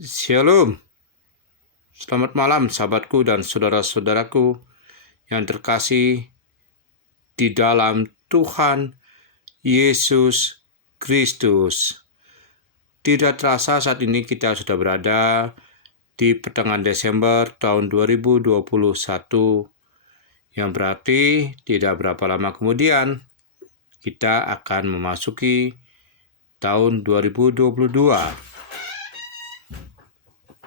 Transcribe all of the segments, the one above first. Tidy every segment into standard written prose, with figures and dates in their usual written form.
Shalom, selamat malam sahabatku dan saudara-saudaraku yang terkasih di dalam Tuhan Yesus Kristus. Tidak terasa saat ini kita sudah berada di pertengahan Desember tahun 2021, yang berarti tidak berapa lama kemudian kita akan memasuki tahun 2022.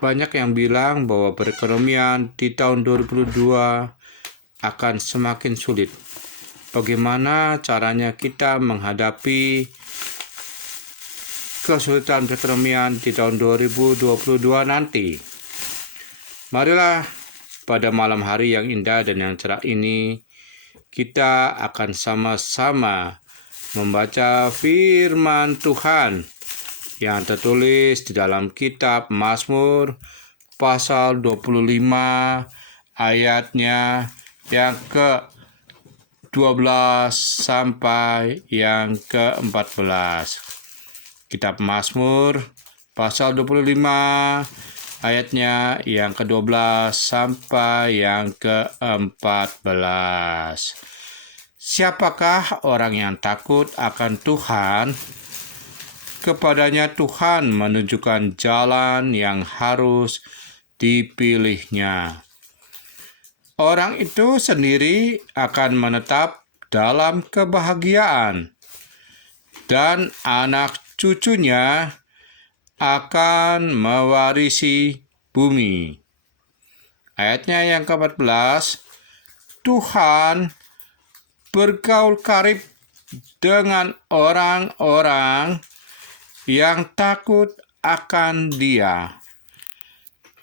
Banyak yang bilang bahwa perekonomian di tahun 2022 akan semakin sulit. Bagaimana caranya kita menghadapi kesulitan perekonomian di tahun 2022 nanti? Marilah pada malam hari yang indah dan yang cerah ini, kita akan sama-sama membaca firman Tuhan yang tertulis di dalam kitab Mazmur pasal 25 ayatnya yang ke-12 sampai yang ke-14. Kitab Mazmur pasal 25 ayatnya yang ke-12 sampai yang ke-14. Siapakah orang yang takut akan Tuhan? Kepadanya Tuhan menunjukkan jalan yang harus dipilihnya. Orang itu sendiri akan menetap dalam kebahagiaan, dan anak cucunya akan mewarisi bumi. Ayatnya yang ke-14, Tuhan bergaul karib dengan orang-orang yang takut akan Dia,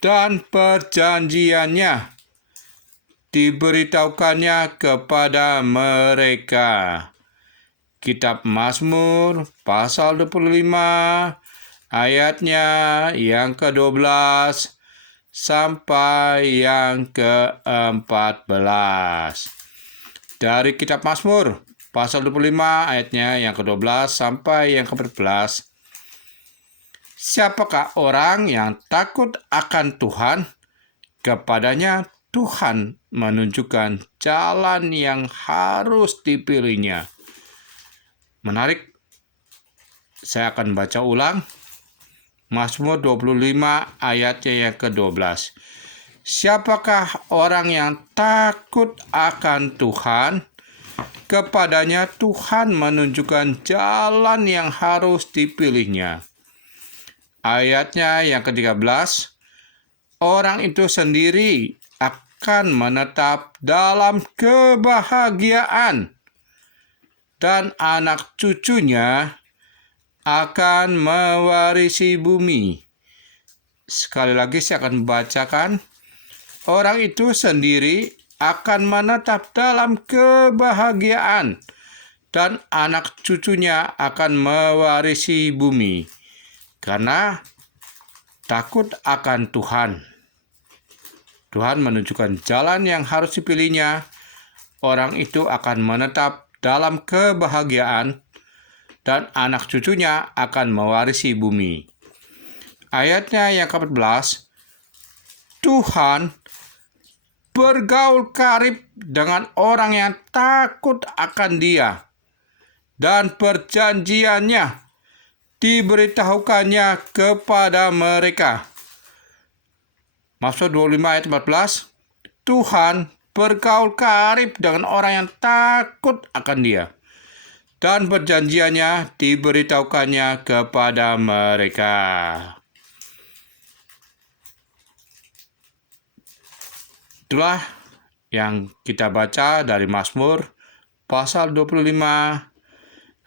dan perjanjiannya diberitahukannya kepada mereka. Kitab Mazmur pasal 25 ayatnya yang ke-12 sampai yang ke-14. Dari kitab Mazmur pasal 25 ayatnya yang ke-12 sampai yang ke-14. Siapakah orang yang takut akan Tuhan? Kepadanya Tuhan menunjukkan jalan yang harus dipilihnya. Menarik. Saya akan baca ulang. Mazmur 25 ayatnya yang ke-12. Siapakah orang yang takut akan Tuhan? Kepadanya Tuhan menunjukkan jalan yang harus dipilihnya. Ayatnya yang ke-13, orang itu sendiri akan menetap dalam kebahagiaan, dan anak cucunya akan mewarisi bumi. Sekali lagi saya akan membacakan. Orang itu sendiri akan menetap dalam kebahagiaan, dan anak cucunya akan mewarisi bumi. Karena takut akan Tuhan. Tuhan menunjukkan jalan yang harus dipilihnya. Orang itu akan menetap dalam kebahagiaan, dan anak cucunya akan mewarisi bumi. Ayatnya yang ke-14, Tuhan bergaul karib dengan orang yang takut akan Dia, dan perjanjiannya diberitahukannya kepada mereka. Mazmur 25 ayat 14, Tuhan bergaul karib dengan orang yang takut akan Dia, dan perjanjiannya diberitahukannya kepada mereka. Itulah yang kita baca dari Mazmur pasal 25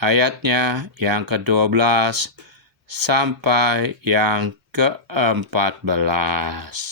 ayatnya yang ke-12 sampai yang ke-14.